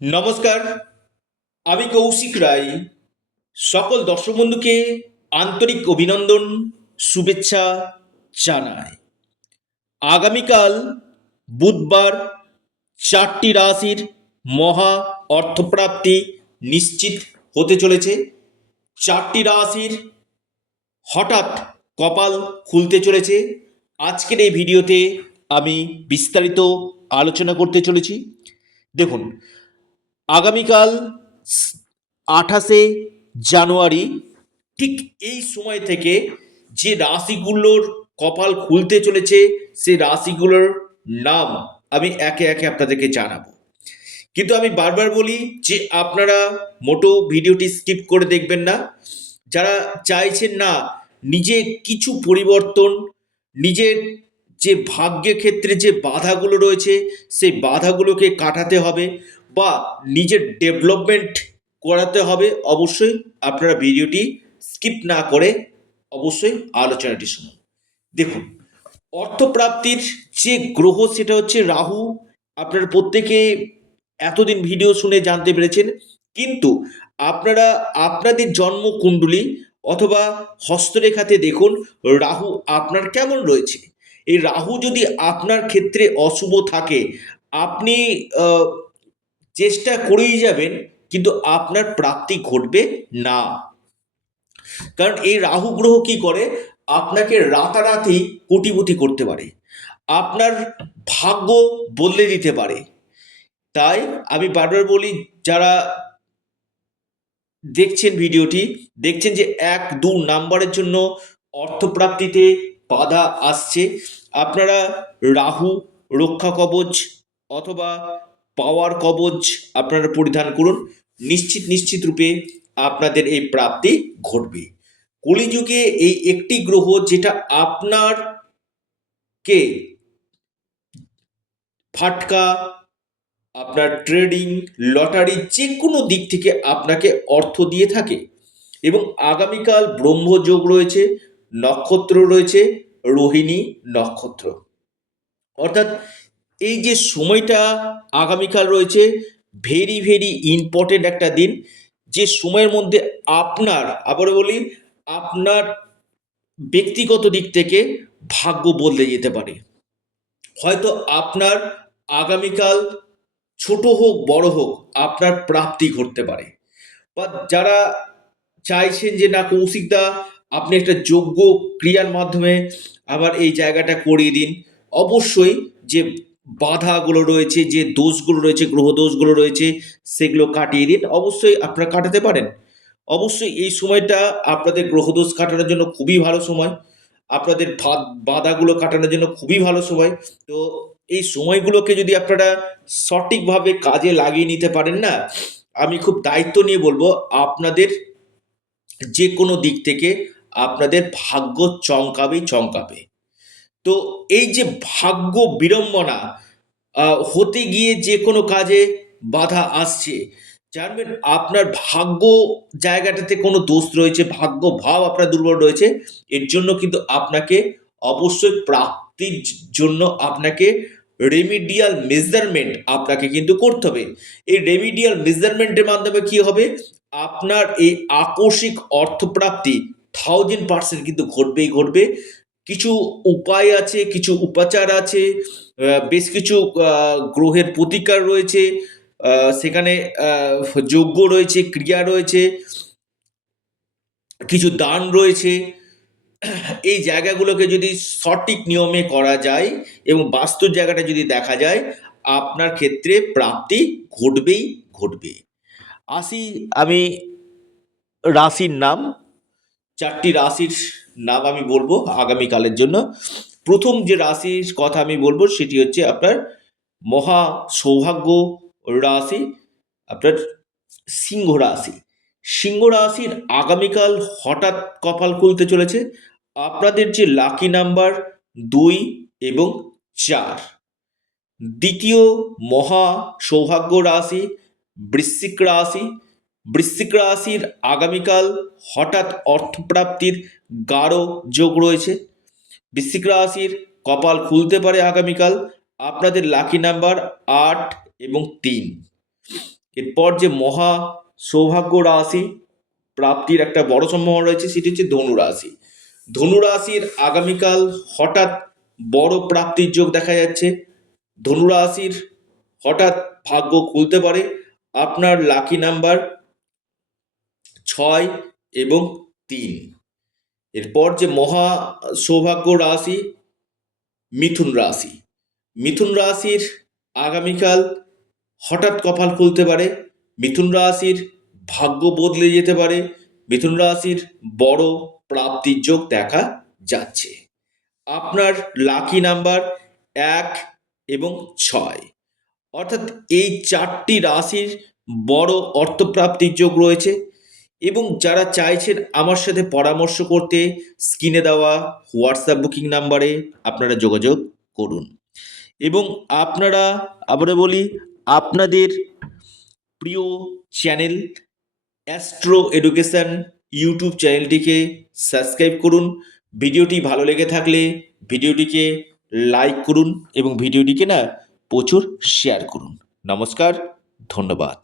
নমস্কার, আমি কৌশিক রায়। সকল দর্শক বন্ধুকে আন্তরিক অভিনন্দন, শুভেচ্ছা জানাই। আগামীকাল বুধবার 4টি রাশির মহা অর্থপ্রাপ্তি নিশ্চিত হতে চলেছে। 4টি রাশির হঠাৎ কপাল খুলতে চলেছে। আজকের এই ভিডিওতে আমি বিস্তারিত আলোচনা করতে চলেছি। দেখুন, আগামীকাল 28শে জানুয়ারি ঠিক এই সময় থেকে যে রাশিগুলোর কপাল খুলতে চলেছে সেই রাশিগুলোর নাম আমি একে একে আপনাদেরকে জানাবো। কিন্তু আমি বারবার বলি যে আপনারা মোটো ভিডিওটি স্কিপ করে দেখবেন না। যারা চাইছেন না নিজে কিছু পরিবর্তন, নিজের যে ভাগ্যের ক্ষেত্রে যে বাধাগুলো রয়েছে সেই বাধাগুলোকে কাটাতে হবে বা নিজের ডেভেলপমেন্ট করাতে হবে, অবশ্যই আপনারা ভিডিওটি স্কিপ না করে অবশ্যই আলোচনাটি শুনুন। দেখুন, অর্থপ্রাপ্তির যে গ্রহ সেটা হচ্ছে রাহু। আপনারা প্রত্যেকে এতদিন ভিডিও শুনে জানতে পেরেছেন, কিন্তু আপনারা আপনাদের জন্মকুণ্ডলী অথবা হস্তরেখাতে দেখুন রাহু আপনার কেমন রয়েছে। এই রাহু যদি আপনার ক্ষেত্রে অশুভ থাকে, আপনি আহ, চেষ্টা করেই যাবেন, কিন্তু আপনার প্রাপ্তি ঘটবে না। কারণ এই রাহু গ্রহ কি করে, আপনাকে রাতারাতি কোটিপতি করতে পারে, আপনার ভাগ্য বদলে দিতে পারে। তাই আমি বারবার বলি, যারা দেখছেন ভিডিওটি, দেখছেন যে 1-2 নাম্বারের জন্য অর্থপ্রাপ্তিতে বাধা আসছে, আপনারা রাহু রক্ষা কবচ অথবা পাওয়ার কবচ আপনারা পরিধান করুন। নিশ্চিত নিশ্চিত রূপে আপনাদের এই প্রাপ্তি ঘটবে। কলিযুগে এই একটি গ্রহ যেটা আপনারকে ফাটকা, আপনার ট্রেডিং, লটারি যে কোনো দিক থেকে আপনাকে অর্থ দিয়ে থাকে। এবং আগামীকাল ব্রহ্মযোগ রয়েছে, নক্ষত্র রয়েছে রোহিণী নক্ষত্র। অর্থাৎ এই যে সময়টা আগামীকাল রয়েছে, ভেরি ভেরি ইম্পর্টেন্ট একটা দিন, যে সময়ের মধ্যে আপনার, আবারও বলি, আপনার ব্যক্তিগত দিক থেকে ভাগ্য বদলে যেতে পারে। হয়তো আপনার আগামীকাল ছোট হোক বড় হোক আপনার প্রাপ্তি ঘটতে পারে। বা যারা চাইছেন যে না কৌশিকদা আপনি একটা যোগ্য ক্রিয়ার মাধ্যমে আবার এই জায়গাটা করিয়ে দিন, অবশ্যই যে বাধাগুলো রয়েছে, যে দোষগুলো রয়েছে, গ্রহ দোষগুলো রয়েছে, সেগুলো কাটিয়ে দিন। অবশ্যই আপনারা কাটাতে পারেন। অবশ্যই এই সময়টা আপনাদের গ্রহদোষ কাটানোর জন্য খুবই ভালো সময়, আপনাদের বাধাগুলো কাটানোর জন্য খুবই ভালো সময়। তো এই সময়গুলোকে যদি আপনারা সঠিকভাবে কাজে লাগিয়ে নিতে পারেন না, আমি খুব দায়িত্ব নিয়ে বলবো আপনাদের যে কোনো দিক থেকে আপনাদের ভাগ্য চমকাবেই চমকাবে। তো এই যে ভাগ্য বিড়ম্বনা হতে গিয়ে যে কোনো কাজে বাধা আসছে, জানবেন আপনার ভাগ্য জায়গাটাতে কোনো দোষ রয়েছে, ভাগ্য ভাব আপনার দুর্বল রয়েছে। এর জন্য কিন্তু আপনাকে অবশ্যই প্রাপ্তির জন্য আপনাকে রেমিডিয়াল মেজারমেন্ট আপনাকে কিন্তু করতে হবে। এই রেমিডিয়াল মেজারমেন্টের মাধ্যমে কি হবে, আপনার এই আকস্মিক অর্থপ্রাপ্তি 1000% কিন্তু ঘটবেই ঘটবে। কিছু উপায় আছে, কিছু উপাচার আছে, বেশ কিছু গ্রহের প্রতিকার রয়েছে, সেখানে যজ্ঞ রয়েছে, ক্রিয়া রয়েছে, কিছু দান রয়েছে। এই জায়গাগুলোকে যদি সঠিক নিয়মে করা যায় এবং বাস্তুর জায়গাটা যদি দেখা যায়, আপনার ক্ষেত্রে প্রাপ্তি ঘটবেই ঘটবে। আসি আমি রাশির নাম, 4টি রাশির নাম আমি বলবো আগামীকালের জন্য। প্রথম যে রাশির কথা আমি বলবো সেটি হচ্ছে আপনার মহা সৌভাগ্য রাশি, আপনার সিংহ রাশি। সিংহ রাশির আগামীকাল হঠাৎ কপাল খুলতে চলেছে। আপনাদের যে লাকি নাম্বার 2 এবং 4। দ্বিতীয় মহা সৌভাগ্য রাশি বৃশ্চিক রাশি। বৃশ্চিক রাশির আগামীকাল হঠাৎ অর্থপ্রাপ্তির গাঢ় যোগ রয়েছে। বৃশ্চিক রাশির কপাল খুলতে পারে আগামীকাল। আপনাদের লাকি নাম্বার 8 এবং 3। এরপর যে মহা সৌভাগ্য রাশি প্রাপ্তির একটা বড় সম্ভাবনা রয়েছে সেটি হচ্ছে ধনু রাশি। ধনু রাশির আগামীকাল হঠাৎ বড় প্রাপ্তির যোগ দেখা যাচ্ছে। ধনু রাশির হঠাৎ ভাগ্য খুলতে পারে। আপনার লাকি নাম্বার 6 এবং 3। এরপর যে মহা সৌভাগ্য রাশি মিথুন রাশি। মিথুন রাশির আগামীকাল হঠাৎ কপাল খুলতে পারে। মিথুন রাশির ভাগ্য বদলে যেতে পারে। মিথুন রাশির বড় প্রাপ্তির যোগ দেখা যাচ্ছে। আপনার লাকি নাম্বার 1 এবং 6। অর্থাৎ এই 4টি রাশির বড় অর্থপ্রাপ্তির যোগ রয়েছে। এবং যারা চাইছেন আমার সাথে পরামর্শ করতে স্ক্রিনে দেওয়া হোয়াটসঅ্যাপ বুকিং নাম্বারে আপনারা যোগাযোগ করুন। এবং আপনারা আবারও বলি, আপনাদের প্রিয় চ্যানেল অ্যাস্ট্রো এডুকেশন ইউটিউব চ্যানেলটিকে সাবস্ক্রাইব করুন। ভিডিওটি ভালো লেগে থাকলে ভিডিওটিকে লাইক করুন এবং ভিডিওটিকে প্রচুর শেয়ার করুন। নমস্কার, ধন্যবাদ।